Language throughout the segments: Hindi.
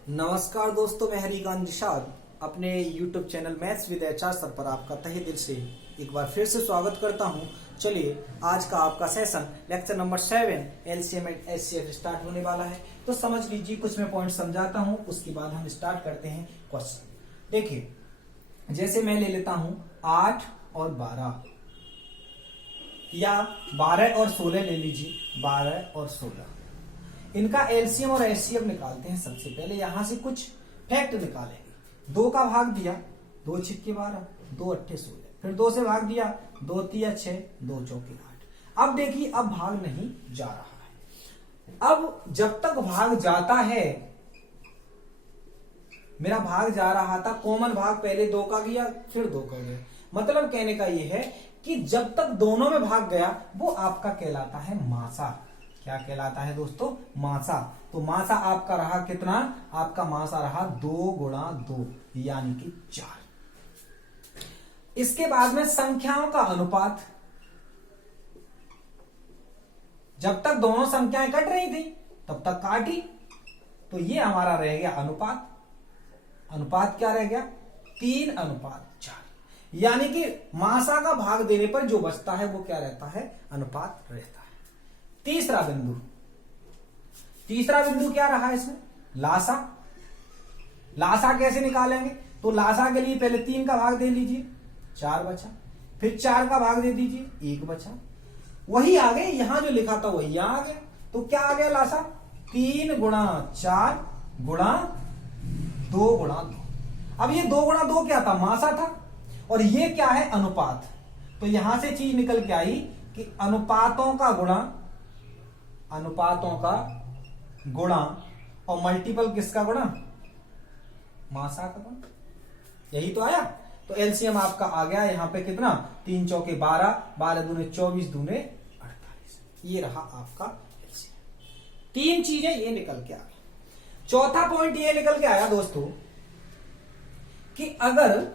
नमस्कार दोस्तों, मैं हरिकांत निषाद अपने YouTube channel maths with HR sir पर आपका तहे दिल से एक बार फिर से स्वागत करता हूं। चलिए, आज का आपका session lecture number 7 LCM and HCF start होने वाला है। तो समझ लीजिए, कुछ मैं पॉइंट समझाता हूं, उसके बाद हम स्टार्ट करते हैं क्वेश्चन। देखिए, जैसे मैं ले लेता हूं 8 और 12 या 12 और 16 ले लीजिए, 12 और 16। इनका एलसीएम और एचसीएफ निकालते हैं। सबसे पहले यहां से कुछ फैक्ट निकालेंगे। 2 का भाग दिया, 2 छिक्के 12, 2 अट्ठे 16, फिर 2 से भाग दिया, 2 तिया 6, 2 चौके 8। अब देखिए, अब भाग नहीं जा रहा है। अब जब तक भाग जाता है, मेरा भाग जा रहा था, कॉमन भाग पहले 2 का गया, फिर 2 का गया। मतलब कहने का यह है कि जब तक दोनों में भाग गया, वो आपका कहलाता है मासा। क्या कहलाता है दोस्तों? मासा। तो मासा आपका रहा कितना? आपका मासा रहा 2 गुणा 2 यानी कि 4। इसके बाद में संख्याओं का अनुपात। जब तक दोनों संख्याएं कट रही थी तब तक काटी, तो ये हमारा रह गया अनुपात। अनुपात क्या रह गया? 3:4। यानी कि मासा का भाग देने पर जो बचता है वो क्या रहता है? अनुपात रहता है। तीसरा बिंदु क्या रहा इसमें? लासा। लासा कैसे निकालेंगे? तो लासा के लिए पहले 3 का भाग दे लीजिए, 4 बचा, फिर 4 का भाग दे दीजिए, 1 बचा। वही आ गए, यहां जो लिखा था वही यहां आ गया। तो क्या आ गया लासा? 3 गुणा 4 गुणा 2 गुणा 2। अब ये 2 गुणा 2 क्या था? मासा था। और ये क्या है? अनुपात। तो यहां से चीज निकल के आई कि अनुपातों का गुणा और मल्टीपल किसका गुणा? मासा का गुणा। यही तो आया। तो एलसीएम आपका आ गया यहां पे कितना? 3 चौके 12, 12 दूने 24, दूने 48। ये रहा आपका एलसीएम। 3 चीजें ये निकल के आ गई। चौथा पॉइंट ये निकल के आया दोस्तों कि अगर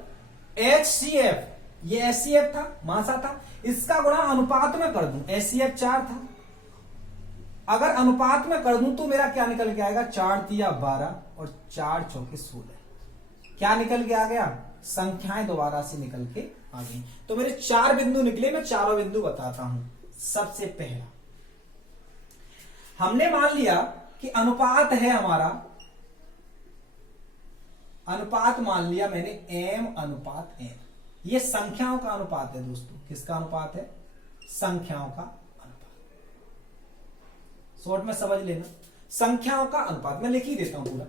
एचसीएफ, ये एचसीएफ था, मासा था, इसका गुणा अनुपात में कर दूं, एचसीएफ 4 था, अगर अनुपात में कर दूं तो मेरा क्या निकल के आएगा? 4 तिया 12 और 4 चौके 16। क्या निकल के आ गया? संख्याएं दोबारा से निकल के आ गई। तो मेरे 4 बिंदु निकले। मैं चारों बिंदु बताता हूं। सबसे पहला, हमने मान लिया कि अनुपात है हमारा, अनुपात मान लिया मैंने m/n। ये संख्याओं का अनुपात है दोस्तों। किसका अनुपात है? संख्याओं का अनुपात। शॉर्ट में समझ लेना, संख्याओं का अनुपात। मैं लिख ही देता हूं पूरा।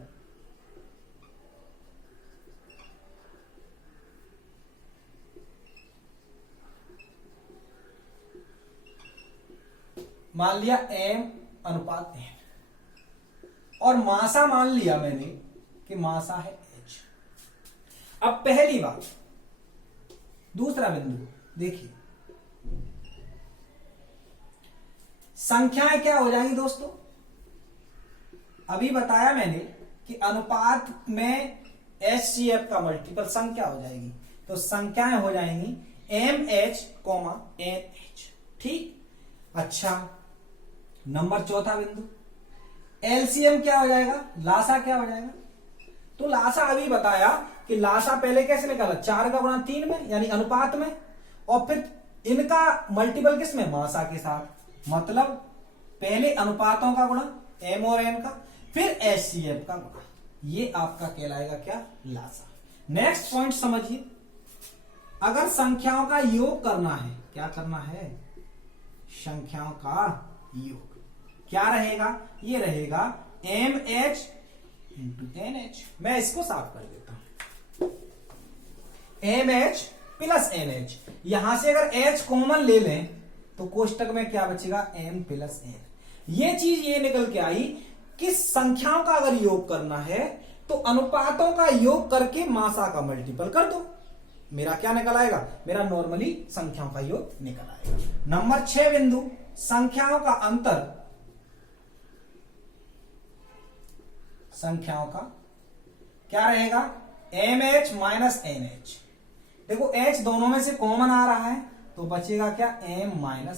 मान लिया m/n और मासा मान लिया मैंने कि मासा है h। अब पहली बात, दूसरा बिंदु देखिए, संख्याएं क्या हो जाएंगी दोस्तों? अभी बताया मैंने कि अनुपात में एचसीएफ का मल्टीपल संख्या हो जाएगी। तो संख्याएं हो जाएंगी MH, NH। ठीक। अच्छा, नंबर चौथा बिंदु, एलसीएम क्या हो जाएगा? लासा क्या हो जाएगा? तो लासा अभी बताया कि लासा पहले कैसे निकाला? 4 का गुणा 3 में, यानी अनुपात में, और फिर इनका मल्टीपल किस में? मासा के साथ। मतलब पहले अनुपातों का गुणा m और n का, फिर एचसीएफ का गुणा। ये आपका कहलाएगा क्या? लासा। नेक्स्ट पॉइंट समझिए, अगर संख्याओं का योग करना है, क्या करना है? संख्याओं का योग। क्या रहेगा? ये रहेगा MH × NH। मैं इसको साफ कर देता हूं। MH + NH। यहां से अगर H कॉमन ले लें तो कोष्टक में क्या बचेगा? M + N। ये चीज ये निकल के आई कि संख्याओं का अगर योग करना है तो अनुपातों का योग करके मासा ka मल्टीपल कर दो। मेरा क्या निकल आएगा? मेरा नॉर्मली संख्याओं का योग निकल आएगा। नंबर 6 बिंदु, संख्याओं का अंतर। संख्याओं का क्या रहेगा? MH - NH। देखो, H दोनों में से कॉमन आ रहा है तो बचेगा क्या? M - N।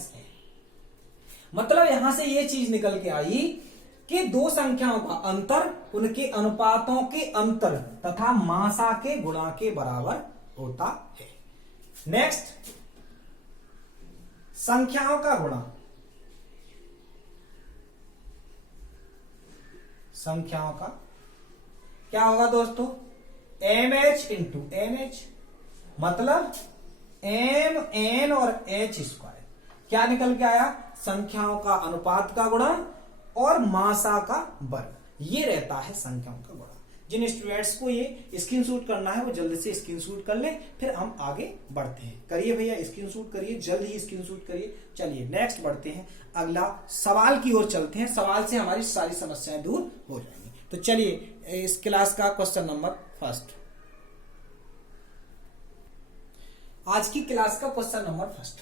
मतलब यहां से ये चीज निकल के आई कि दो संख्याओं का अंतर उनके अनुपातों के अंतर तथा मासा के गुणा के बराबर होता है। नेक्स्ट, संख्याओं का गुणा। संख्याओं का क्या होगा दोस्तों? mh इंटू nh, मतलब mn और h स्क्वायर। क्या निकल के आया? संख्याओं का अनुपात का गुणा और मासा का वर्ग, ये रहता है संख्याओं का गुणा। जिन स्टूडेंट्स को ये स्क्रीनशॉट करना है वो जल्दी से स्क्रीनशॉट कर ले, फिर हम आगे बढ़ते हैं। करिए भैया, स्क्रीनशॉट करिए, जल्द ही स्क्रीनशॉट करिए। चलिए नेक्स्ट बढ़ते हैं, अगला सवाल की ओर चलते हैं। सवाल से हमारी सारी समस्याएं दूर हो जाएंगी। तो चलिए इस क्लास का क्वेश्चन नंबर फर्स्ट, आज की क्लास का क्वेश्चन नंबर फर्स्ट।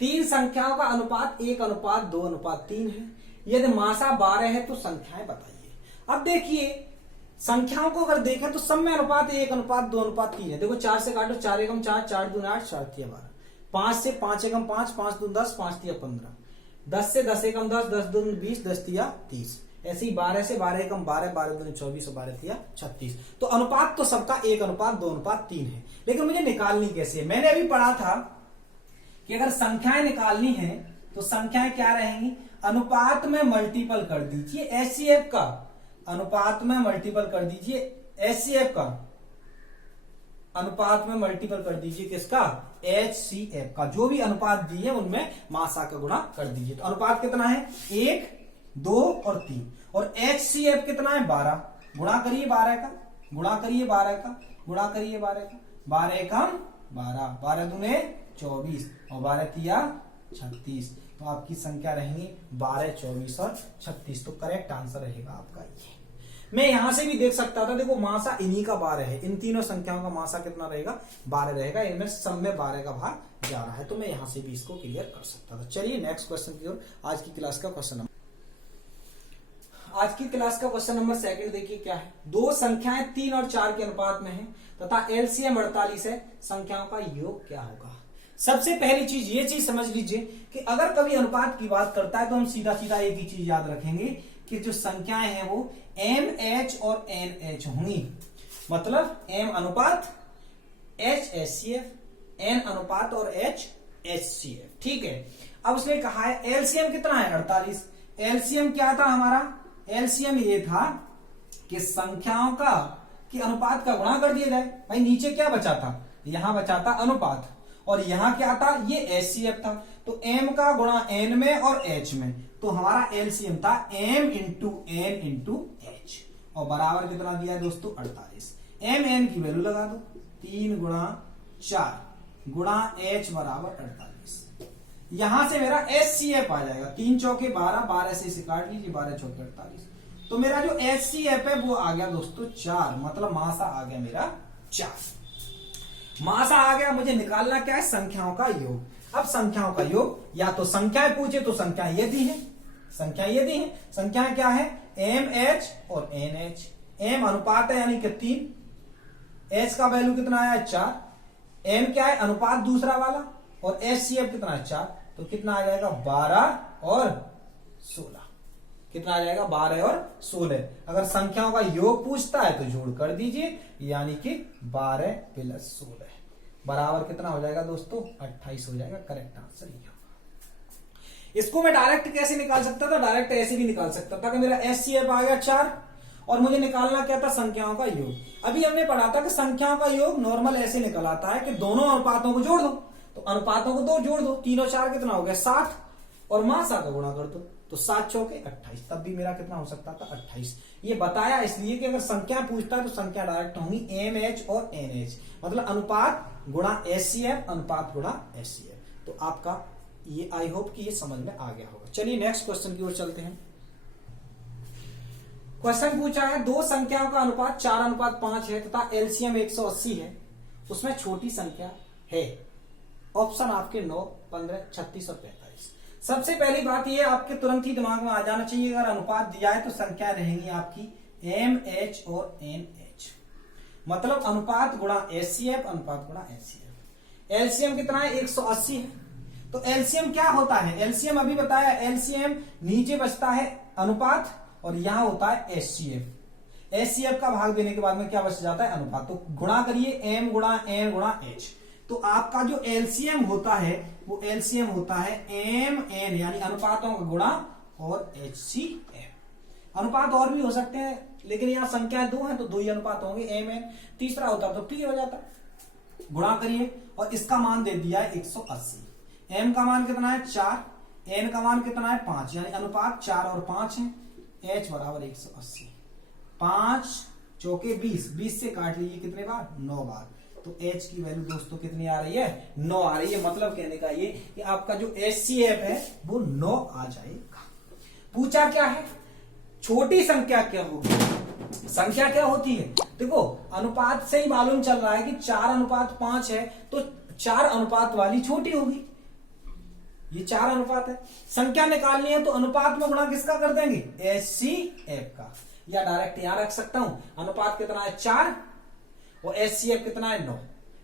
तीन संख्याओं का अनुपात 1:2:3 है। यदि मासा 12 है तो संख्याएं बताइए। अब देखिए, संख्याओं को अगर देखें तो सब में अनुपात 1:2:3 है। देखो 4 से काटो, 4 एकम 4, 4 दूनी 8, 4 तिया 12। 5 से 5 एकम 5, 5 दूनी 10, 5 तिया 15। 10 से 10 एकम 10, 10 दूनी 20, 10 तिया 30। ऐसे ही 12 से 12 एकम 12, 12 दूनी 24 और 12 तिया 36। तो अनुपात तो सबका 1:2:3 है, लेकिन मुझे निकालनी कैसे है? मैंने अभी पढ़ा था कि अगर संख्याएं निकालनी है तो संख्याएं क्या रहेंगी? अनुपात में मल्टीपल कर दीजिए एचसीएफ का, अनुपात में मल्टीपल कर दीजिए एचसीएफ का, अनुपात में मल्टीपल कर दीजिए किसका? एचसीएफ का। जो भी अनुपात दिए उनमें मासा का गुणा कर दीजिए। तो अनुपात कितना है? 1, 2 और 3। और एचसीएफ कितना है? 12। गुणा करिए 12 का, गुणा करिए 12 का, गुणा करिए 12 का। 12 एकम 12, 12 दूने 24 और 12 तिया 36। तो आपकी संख्या रहेंगी 12, 24 और 36। तो करेक्ट आंसर रहेगा आपका ये। मैं यहां से भी देख सकता था, देखो मासा इन्हीं का 12 है। इन तीनों संख्याओं का मासा कितना रहेगा? 12 रहेगा। इनमें सब में 12 का भाग जा रहा है, तो मैं यहां से भी इसको क्लियर कर सकता था। चलिए नेक्स्ट क्वेश्चन की ओर। आज की क्लास का क्वेश्चन नंबर, आज की क्लास का क्वेश्चन नंबर सेकंड देखिए क्या है। दो संख्याएं 3 और 4 के अनुपात में है तथा एलसीएम 48 है। संख्याओं का योग क्या होगा? सबसे पहली चीज ये चीज समझ लीजिए कि अगर कभी अनुपात की बात करता है तो हम सीधा सीधा एक ही चीज याद रखेंगे कि जो संख्याएं हैं वो MH और NH होंगी। मतलब M अनुपात H HCF, N अनुपात और H HCF। ठीक है। अब उसने कहा है एलसीएम कितना है? 48। एलसीएम क्या था हमारा? एलसीएम ये था कि संख्याओं का कि अनुपात का गुणा कर दिया जाए। भाई नीचे क्या बचा था? यहां बचा था अनुपात, और यहां क्या था? ये एचसीएफ था। तो m का गुणा n में और h में, तो हमारा एलसीएम था m into n into h, और बराबर कितना दिया है दोस्तों? 48। m n की वैल्यू लगा दो, 3 गुणा 4 गुणा h बराबर 48। यहां से मेरा एचसीएफ आ जाएगा। 3 चौके 12, 12 से इसे काट लीजिए, 12 चौके 48। तो मेरा जो एचसीएफ है वो आ गया दोस्तों 4, मतलब मासा आ गया मेरा 4। मासा आ गया। मुझे निकालना क्या है? संख्याओं का योग। अब संख्याओं का योग, या तो संख्याएं पूछे तो संख्याएं ये दी है, संख्याएं ये दी है। संख्याएं क्या है? MH और NH। M अनुपात है यानी कि 3, H का वैल्यू कितना आया? 4। M क्या है? अनुपात दूसरा वाला, और HCF कितना है? 4। तो कितना आ जाएगा? 12 और 16। कितना आ जाएगा? 12 और 16। अगर संख्याओं का योग पूछता है तो जोड़ कर दीजिए, यानी कि 12 प्लस 16 बराबर कितना हो जाएगा दोस्तों? 28 हो जाएगा। करेक्ट आंसर ये होगा। इसको मैं डायरेक्ट कैसे निकाल सकता था? डायरेक्ट ऐसे भी निकाल सकता था कि मेरा एचसीएफ आ गया 4 और मुझे निकालना क्या था? संख्याओं का योग। अभी हमने पढ़ा था कि संख्याओं का योग नॉर्मल ऐसे निकल आता है कि दोनों अनुपातों को जोड़ दो। तो अनुपातों को 2 जोड़ दो, 3 और 4 कितना हो गया? 7, और मासा का गुणा कर दो, तो 7 चौके 28। तब भी मेरा कितना हो सकता था? 28। ये बताया इसलिए कि अगर संख्या पूछता है तो संख्या डायरेक्ट होंगी MH और NH, मतलब अनुपात गुणा HCF, अनुपात गुणा HCF। तो आपका ये आई होप कि ये समझ में आ गया होगा। चलिए नेक्स्ट क्वेश्चन की ओर चलते हैं। क्वेश्चन पूछा है दो संख्याओं का अनुपात 4:5 है तथा एलसीएम 180 है, उसमें छोटी संख्या है। ऑप्शन आपके 9, 15, 36 और 45। सबसे पहली बात ये आपके तुरंत ही दिमाग में आ जाना चाहिए, अगर अनुपात दिया है तो संख्या रहेंगी आपकी MH और NH, मतलब अनुपात गुणा HCF, अनुपात गुणा HCF। एलसीएम कितना है? 180 है। तो एलसीएम क्या होता है? एलसीएम अभी बताया, एलसीएम नीचे बचता है अनुपात और यहां होता है HCF। HCF का भाग देने के बाद में क्या बच जाता है, अनुपात। तो गुणा करिए m गुणा n गुणा h, तो आपका जो एलसीएम होता है वो एलसीएम होता है mn, यानी अनुपातों का गुणा और HCF। अनुपात और भी हो सकते हैं, लेकिन यहाँ संख्या 2 है तो 2 ही अनुपात होंगे, mn। तीसरा होता तो p हो जाता। गुणा करिए और इसका मान दे दिया है 180। m का मान कितना है 4, n का मान कितना है 5, यानी अनुपात 4 और 5 है। h बराबर 180, 5 चौके 20, 20 से काट लीजिए कितने बार, 9 बार। तो h की वैल्यू दोस्तों कितनी आ रही है, 9 आ रही है। मतलब कहने का ये कि आपका जो HCF है वो 9 आ जाएगा। पूछा क्या है, छोटी संख्या क्या होगी। संख्या क्या होती है, देखो अनुपात से ही मालूम चल रहा है कि 4:5 है, तो 4 अनुपात वाली छोटी होगी। ये 4 अनुपात है, संख्या निकालनी है तो अनुपात में गुणा किसका कर देंगे, HCF का। या डायरेक्ट यहां रख सकता हूं, अनुपात कितना है 4 और HCF कितना है 9।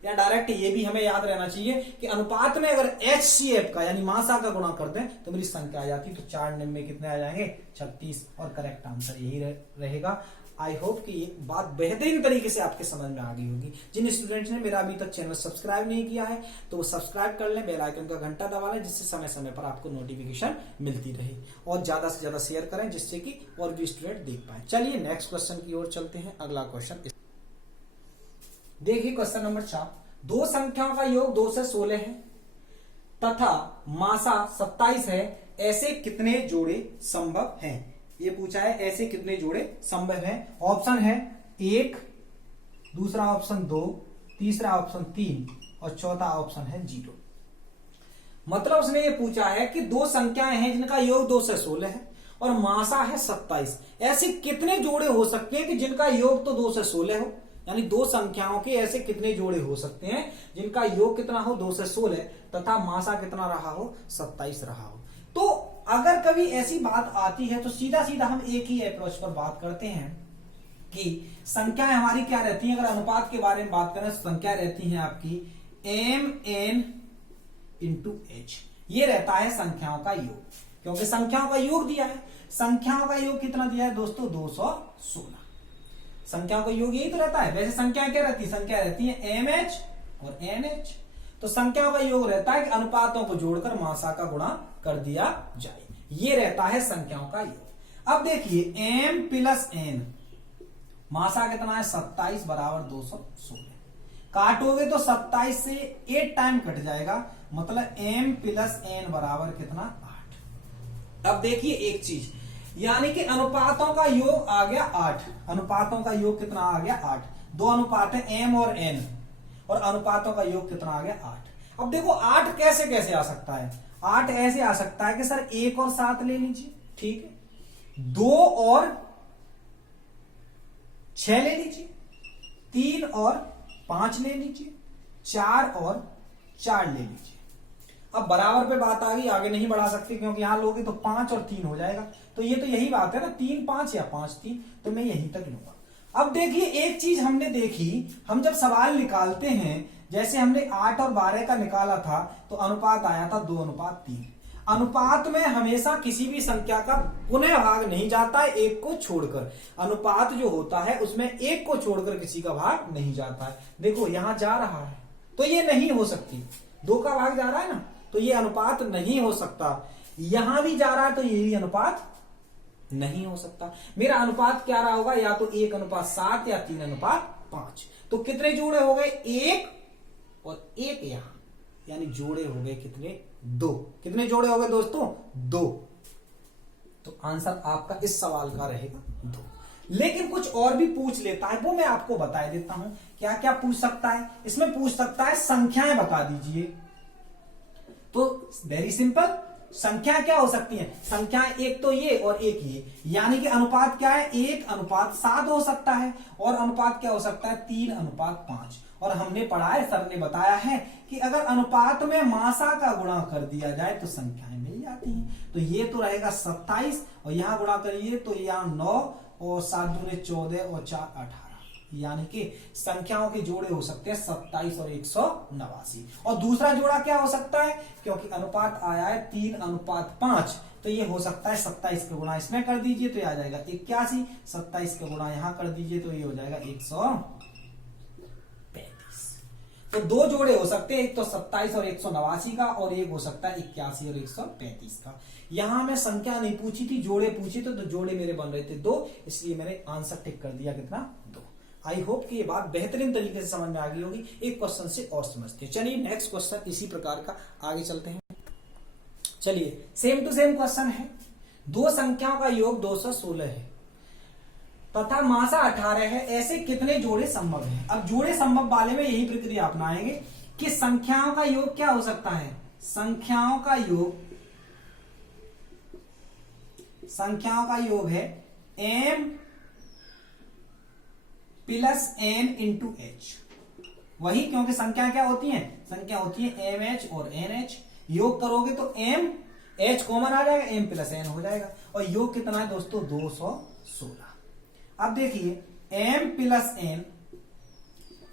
या डायरेक्ट ये भी हमें याद रहना चाहिए कि अनुपात में अगर HCF का यानी मासा का गुणा कर दें तो मेरी संख्या आ जाती। तो 4 में कितने आ जाएंगे, 36, और करेक्ट आंसर यही रहेगा। आई होप कि ये बात बेहतरीन तरीके से आपके समझ में आ गई होगी। जिन स्टूडेंट्स ने मेरा अभी तक चैनल सब्सक्राइब नहीं किया है तो वो सब्सक्राइब कर लें, बेल आइकन का घंटा दबा लें, जिससे समय समय पर आपको नोटिफिकेशन मिलती रहे। और ज्यादा से ज्यादा शेयर करें जिससे कि और भी स्टूडेंट देख पाए। चलिए नेक्स्ट क्वेश्चन की ओर चलते हैं। अगला क्वेश्चन देखिए, क्वेश्चन नंबर 4। दो संख्याओं का योग 2 से 16 है तथा मासा 27 है, ऐसे कितने जोड़े संभव हैं। ये पूछा है, ऐसे कितने जोड़े संभव हैं। ऑप्शन है 1, दूसरा ऑप्शन 2, तीसरा ऑप्शन 3 और चौथा ऑप्शन है 0। मतलब उसने ये पूछा है कि दो संख्याएं हैं जिनका योग 2 से 16 है और मासा है 27, ऐसे कितने जोड़े हो सकते हैं कि जिनका योग तो 2 से 16 हो। यानी दो संख्याओं के ऐसे कितने जोड़े हो सकते हैं जिनका योग कितना हो, 2 से 16 तथा मासा कितना रहा हो, 27 रहा हो। तो अगर कभी ऐसी बात आती है तो सीधा सीधा हम एक ही अप्रोच पर बात करते हैं कि संख्याएं हमारी क्या रहती हैं। अगर अनुपात के बारे में बात करें तो संख्या रहती है आपकी mn × h। ये रहता है संख्याओं का योग, क्योंकि संख्याओं का योग दिया है। संख्याओं का योग कितना दिया है दोस्तों, 216। संख्याओं का योग यही तो रहता है। वैसे संख्या क्या रहती है, संख्या रहती है mh और nh। तो संख्याओं का योग रहता है कि अनुपातों को जोड़कर मासा का गुणा कर दिया जाए। ये रहता है संख्याओं का योग। अब देखिए m + n, मासा कितना है 27 बराबर 216। काटोगे तो 27 से 8 टाइम कट जाएगा, मतलब m + n बराबर कितना, 8। अब देखिए एक चीज, यानी कि अनुपातों का योग आ गया 8। अनुपातों का योग कितना आ गया, 8। दो अनुपात है m और n, और अनुपातों का योग कितना आ गया, 8। अब देखो 8 कैसे कैसे आ सकता है। 8 ऐसे आ सकता है कि सर 1 और 7 ले लीजिए, ठीक है, 2 और 6 ले लीजिए, 3 और 5 ले लीजिए, 4 और 4 ले लीजिए। अब बराबर पे बात आ गई, आगे नहीं बढ़ा सकते क्योंकि यहां लोगे तो 5 और 3 हो जाएगा। तो ये तो यही बात है ना, 3 5 या 5 3, तो मैं यहीं तक लूंगा। अब देखिए एक चीज हमने देखी, हम जब सवाल निकालते हैं, जैसे हमने 8 और 12 का निकाला था तो अनुपात आया था 2:3। अनुपात में हमेशा किसी भी संख्या का पुनः भाग नहीं जाता है, एक को छोड़कर। अनुपात जो होता है उसमें एक को छोड़कर किसी का भाग नहीं जाता है। देखो यहां जा रहा है तो ये नहीं हो सकती, 2 का भाग जा रहा है ना, तो ये अनुपात नहीं हो सकता। यहां भी जा रहा है तो यही अनुपात नहीं हो सकता। मेरा अनुपात क्या रहा होगा, या तो 1:7 या 3:5। तो कितने जोड़े हो गए, 1 और 1 यहां, यानी जोड़े हो गए कितने, 2। कितने जोड़े हो गए दोस्तों, 2। तो आंसर आपका इस सवाल का रहेगा 2। लेकिन कुछ और भी पूछ लेता है, वो मैं आपको बता देता हूं। क्या क्या पूछ सकता है, इसमें पूछ सकता है संख्याएं बता दीजिए। तो वेरी सिंपल, संख्या क्या हो सकती है, संख्याएं एक तो ये और एक ये, यानी कि अनुपात क्या है, 1:7 हो सकता है, और अनुपात क्या हो सकता है, 3:5। और हमने पढ़ा है, सर ने बताया है कि अगर अनुपात में मासा का गुणा कर दिया जाए तो संख्याएं मिल जाती हैं। तो ये तो रहेगा 27, और यहां गुणा करिए तो यहां 9 और 7 दूने 14 और 4 18, यानी कि संख्याओं के जोड़े हो सकते हैं 27 और 189। और दूसरा जोड़ा क्या हो सकता है, क्योंकि अनुपात आया है 3:5, तो ये हो सकता है 27 का गुणा इसमें कर दीजिए तो ये आ जाएगा 81, 27 का गुणा यहां कर दीजिए तो ये हो जाएगा 135। तो दो जोड़े हो सकते हैं, एक तो 27 और 189 का, और एक हो सकता है 81 और 135 का। यहां मैं संख्या नहीं पूछी थी, जोड़े पूछे थे, तो जोड़े मेरे बन रहे थे 2, इसलिए मैंने आंसर टिक कर दिया कितना 2। आई होप कि ये बात बेहतरीन तरीके से समझ में आ गई होगी। एक क्वेश्चन से और समझते हैं। चलिए नेक्स्ट क्वेश्चन इसी प्रकार का आगे चलते हैं। चलिए सेम टू सेम क्वेश्चन है। दो संख्याओं का योग 216 है तथा मासा 18 है, ऐसे कितने जोड़े संभव हैं? अब जोड़े संभव वाले में यही प्रक्रिया अपनाएंगे कि संख्याओं का योग क्या हो सकता है, संख्याओं का योग है m plus n into H. वही, क्योंकि संख्या क्या होती है, संख्या होती है एम एच और एन एच। योग करोगे तो एम एच कॉमन आ जाएगा, एम प्लस एन हो जाएगा। और योग कितना है दोस्तों, 216। अब देखिए M plus N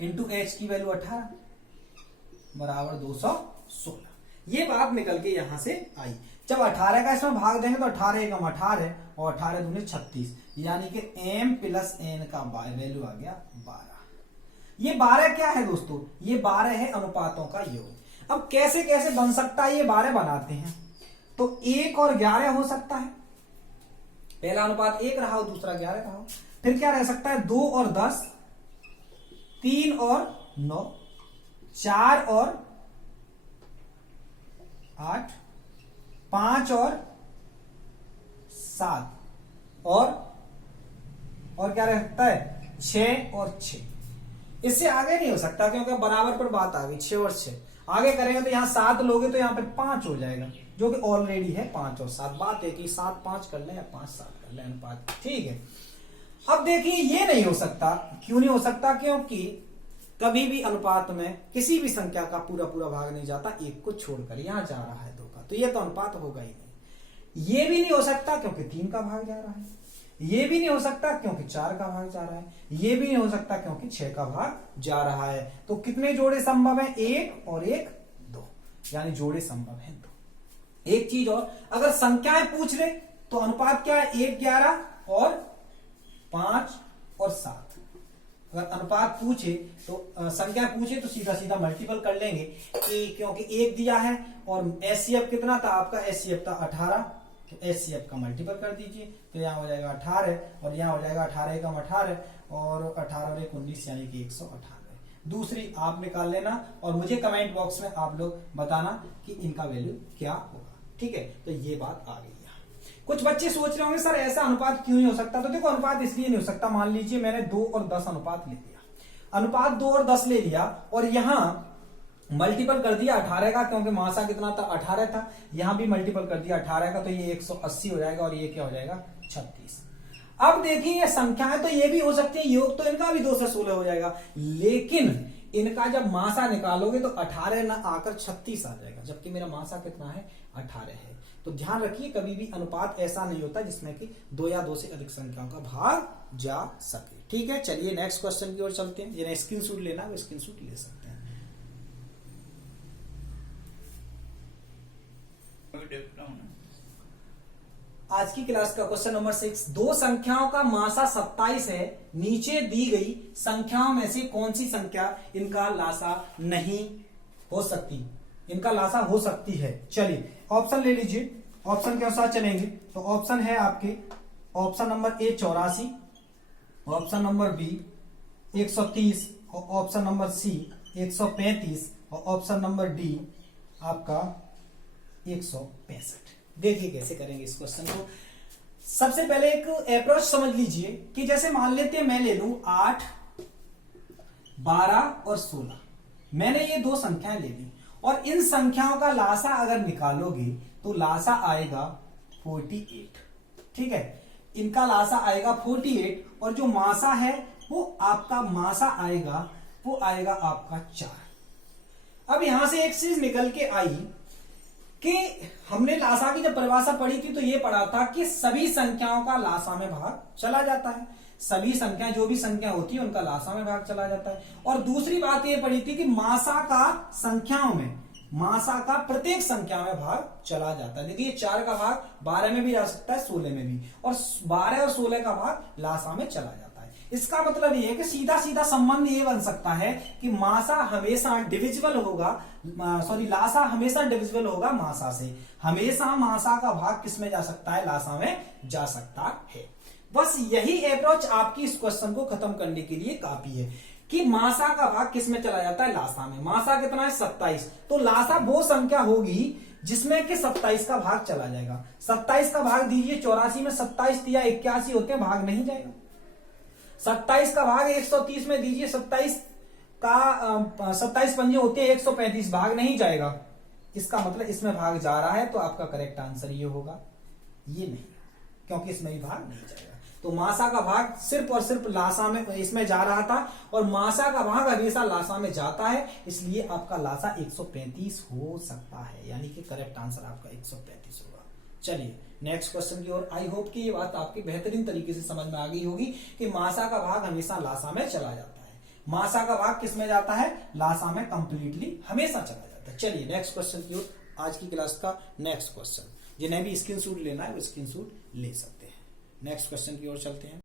into H की वैल्यू 18 बराबर 216। ये बात निकल के यहां से आई। जब 18 का इसमें भाग देंगे तो 18 एकम 18 और 18 दूनी 36, यानी कि m प्लस n का वैल्यू आ गया 12। ये 12 क्या है दोस्तों, ये 12 है अनुपातों का योग। अब कैसे कैसे बन सकता है, ये 12 बनाते हैं तो 1 और 11 हो सकता है। पहला अनुपात 1 रहा हो, दूसरा 11 रहा हो। फिर क्या रह सकता है, 2 और 10, 3 और 9, 4 और 8, 5 और 7, और क्या रह सकता है, 6 और 6। इससे आगे नहीं हो सकता क्योंकि बराबर पर बात आ गई, 6 और 6। आगे करेंगे तो यहां 7 लोगे तो यहां पर 5 हो जाएगा, जो कि ऑलरेडी है 5 और 7। बात है कि 7 5 कर ले या 5 7 कर ले अनुपात, ठीक है। अब देखिए ये नहीं हो सकता, क्यों नहीं हो सकता, क्योंकि कभी भी अनुपात में किसी भी संख्या का पूरा पूरा भाग नहीं जाता, एक को छोड़कर। यहां जा रहा है 2 का, तो ये तो अनुपात होगा ही नहीं। ये भी नहीं हो सकता क्योंकि 3 का भाग जा रहा है। ये भी नहीं हो सकता क्योंकि 4 का भाग जा रहा है। ये भी नहीं हो सकता क्योंकि 6 का भाग जा रहा है। तो कितने जोड़े संभव है, 1 और 1 2, यानी जोड़े संभव है 2। एक चीज और, अगर संख्याएं पूछ ले तो अनुपात क्या है, 1 11 और 5 और 7। अगर अनुपात पूछे तो संख्या पूछे तो सीधा सीधा मल्टीपल कर लेंगे कि क्योंकि 1 दिया है और एचसीएफ कितना था आपका, एचसीएफ था 18, तो एचसीएफ का मल्टीपल कर दीजिए तो यहाँ हो जाएगा 18 और यहाँ हो जाएगा 18 एकम 18 और 18 और 1 19, यानी कि 198। दूसरी आप निकाल लेना और मुझे कमेंट बॉक्स में आप लोग बताना कि इनका वैल्यू क्या होगा, ठीक है। तो ये बात आ गई। कुछ बच्चे सोच रहे होंगे सर ऐसा अनुपात क्यों नहीं हो सकता, तो देखो अनुपात इसलिए नहीं हो सकता, मान लीजिए मैंने 2 और 10 अनुपात ले लिया, अनुपात 2 और 10 ले लिया और यहां मल्टीपल कर दिया 18 का, क्योंकि मासा कितना था 18 था, यहां भी मल्टीपल कर दिया 18 का, तो ये 180 हो जाएगा और ये क्या हो जाएगा 36। अब देखिए ये संख्याएं तो ये भी हो सकती है, योग तो इनका भी 216 हो जाएगा, लेकिन इनका जब मासा निकालोगे तो 18 ना आकर 36 आ जाएगा, जबकि मेरा मासा कितना है 18 है। तो ध्यान रखिए कभी भी अनुपात ऐसा नहीं होता जिसमें कि 2 या 2 से अधिक संख्याओं का भाग जा सके, ठीक है। चलिए नेक्स्ट क्वेश्चन की ओर चलते हैं। जिन्हें स्क्रीनशॉट लेना है स्क्रीनशॉट ले सकते हैं। आज की क्लास का क्वेश्चन नंबर 6, दो संख्याओं का मासा 27 है, नीचे दी गई संख्याओं में से कौन सी संख्या इनका लासा नहीं हो सकती, इनका लासा हो सकती है। चलिए ऑप्शन ले लीजिए, ऑप्शन के अनुसार चलेंगे तो ऑप्शन है आपके, option number A 84, option number B 130, और ऑप्शन नंबर सी 135 और ऑप्शन नंबर डी आपका 165। देखिए कैसे करेंगे इस क्वेश्चन को। सबसे पहले एक अप्रोच समझ लीजिए कि जैसे मान लेते हैं मैं ले लूं 8 12 और 16, मैंने ये दो संख्याएं ले ली और इन संख्याओं का लासा अगर निकालोगे तो लासा आएगा 48, ठीक है। इनका लासा आएगा 48 और जो मासा है वो आपका मासा आएगा, वो आएगा आपका 4। अब यहां से एक चीज निकल के आई कि हमने लासा की जब परिभाषा पढ़ी थी तो ये पढ़ा था कि सभी संख्याओं का लासा में भाग चला जाता है, सभी संख्याएं जो भी संख्या होती है उनका लासा में भाग चला जाता है। और दूसरी बात ये पढ़ी थी कि मासा का संख्याओं में, मासा का प्रत्येक संख्या में भाग चला जाता है। देखिए 4 का भाग 12 में भी जा सकता है, 16 में भी, और 12 और 16 का भाग लासा में चला जाता है। इसका मतलब ये है कि सीधा सीधा संबंध ये बन सकता है कि मासा हमेशा डिविजिबल होगा, लासा हमेशा डिविजिबल होगा मासा से। हमेशा मासा का भाग किसमें जा सकता है? लासा में जा सकता है। बस यही अप्रोच आपकी इस क्वेश्चन को खत्म करने के लिए काफी है कि मासा का भाग किसमें चला जाता है? लासा में। मासा कितना है? 27। तो लासा वो संख्या होगी जिसमें कि 27 का भाग चला जाएगा। 27 का भाग दीजिए, 84 में 27 या 81 होते हैं, भाग नहीं जाएगा। 27 का भाग 130 में दीजिए, 27 पंजे होते हैं 135, भाग नहीं जाएगा। इसका मतलब इसमें भाग जा रहा है, तो आपका करेक्ट आंसर ये होगा, ये नहीं, क्योंकि इसमें भी भाग नहीं जाएगा। तो मासा का भाग सिर्फ और सिर्फ लासा में इसमें जा रहा था, और मासा का भाग हमेशा लासा में जाता है, इसलिए आपका लासा 135 हो सकता है, यानी कि करेक्ट आंसर आपका 135 होगा। चलिए नेक्स्ट क्वेश्चन की ओर। आई होप कि ये बात आपकी बेहतरीन तरीके से समझ में आ गई होगी कि मासा का भाग हमेशा लासा में चला जाता है। मासा का भाग किस में जाता है? लासा में कंप्लीटली हमेशा चला जाता है। चलिए नेक्स्ट क्वेश्चन की ओर। आज की क्लास का नेक्स्ट क्वेश्चन, जिन्हें भी स्क्रीनशॉट लेना है वो स्क्रीनशॉट ले सकते हैं। नेक्स्ट क्वेश्चन की ओर चलते हैं।